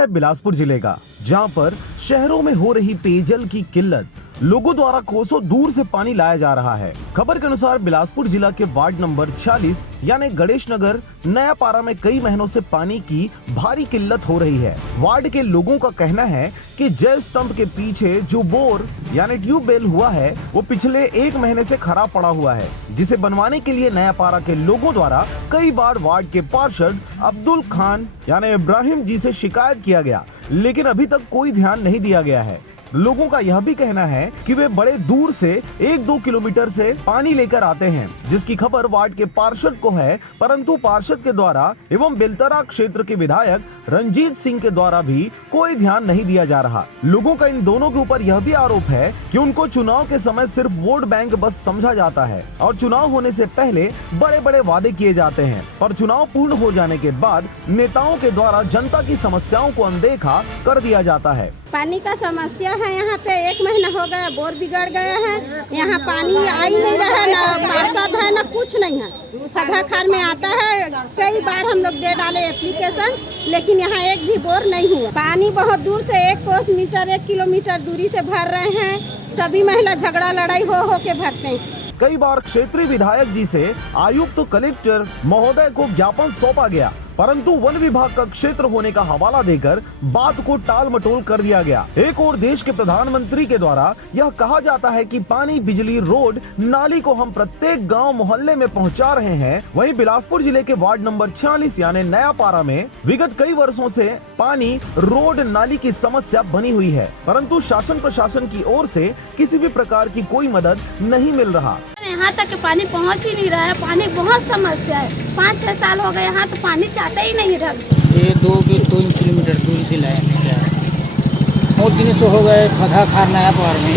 है बिलासपुर जिले का, जहां पर शहरों में हो रही पेयजल की किल्लत, लोगों द्वारा कोसों दूर से पानी लाया जा रहा है। खबर के अनुसार बिलासपुर जिला के वार्ड नंबर 46 यानी गणेश नगर नया पारा में कई महीनों से पानी की भारी किल्लत हो रही है। वार्ड के लोगों का कहना है कि जल स्तंभ के पीछे जो बोर यानी ट्यूबवेल हुआ है वो पिछले 1 महीने से खराब पड़ा हुआ है, जिसे बनवाने के लिए नया पारा के लोगों द्वारा कई बार वार्ड के पार्षद अब्दुल खान यानी इब्राहिम जी से शिकायत किया गया, लेकिन अभी तक कोई ध्यान नहीं दिया गया है। लोगों का यह भी कहना है कि वे बड़े दूर से 1-2 किलोमीटर से पानी लेकर आते हैं, जिसकी खबर वार्ड के पार्षद को है, परंतु पार्षद के द्वारा एवं बेलतरा क्षेत्र के विधायक रंजीत सिंह के द्वारा भी कोई ध्यान नहीं दिया जा रहा। लोगों का इन दोनों के ऊपर यह भी आरोप है कि उनको चुनाव के समय सिर्फ वोट बैंक बस समझा जाता है और चुनाव होने से पहले बड़े बड़े वादे किए जाते हैं, पर चुनाव पूर्ण हो जाने के बाद नेताओं के द्वारा जनता की समस्याओं को अनदेखा कर दिया जाता है। पानी का समस्या है यहाँ पे, 1 महीना हो गया, बोर बिगड़ गया है, यहाँ पानी आ ही नहीं रहा है, ना पार्षद है ना कुछ नहीं है। सभा खार में आता है, कई बार हम लोग दे डाले एप्लीकेशन, लेकिन यहाँ एक भी बोर नहीं हुआ। पानी बहुत दूर से 1 कोस मीटर 1 किलोमीटर दूरी से भर रहे हैं, सभी महिला झगड़ा लड़ाई हो के भरते हैं। कई बार क्षेत्रीय विधायक जी से आयुक्त तो कलेक्टर महोदय को ज्ञापन सौंपा गया, परंतु वन विभाग का क्षेत्र होने का हवाला देकर बात को टाल मटोल कर दिया गया। एक और देश के प्रधानमंत्री के द्वारा यह कहा जाता है कि पानी, बिजली, रोड, नाली को हम प्रत्येक गांव मोहल्ले में पहुंचा रहे हैं। वहीं बिलासपुर जिले के वार्ड नंबर 46 यानी नया पारा में विगत कई वर्षों से पानी, रोड, नाली की समस्या बनी हुई है, परंतु शासन प्रशासन की ओर से किसी भी प्रकार की कोई मदद नहीं मिल रहा। यहाँ तक पानी पहुँच ही नहीं रहा है, पानी बहुत समस्या है। 5-6 साल हो गए यहाँ तो पानी चाहते ही नहीं रहा। ये 2 किलोमीटर दूर से लाया नहीं जा रहा। बहुत दिन से हो गए खदा खार नया पार में,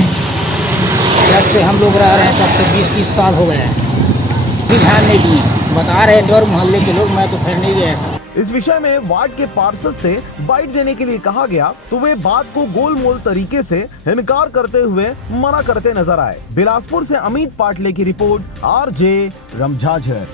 जब से हम लोग रह रहे हैं तब से 20-30 साल हो गए हैं, भी ध्यान नहीं दिए। बता रहे थे और मोहल्ले के लोग, मैं तो फिर नहीं गया था। इस विषय में वार्ड के पार्षद से बाइट देने के लिए कहा गया तो वे बात को गोलमोल तरीके से इनकार करते हुए मना करते नजर आए। बिलासपुर से अमित पाटले की रिपोर्ट, RJ रमझाझर।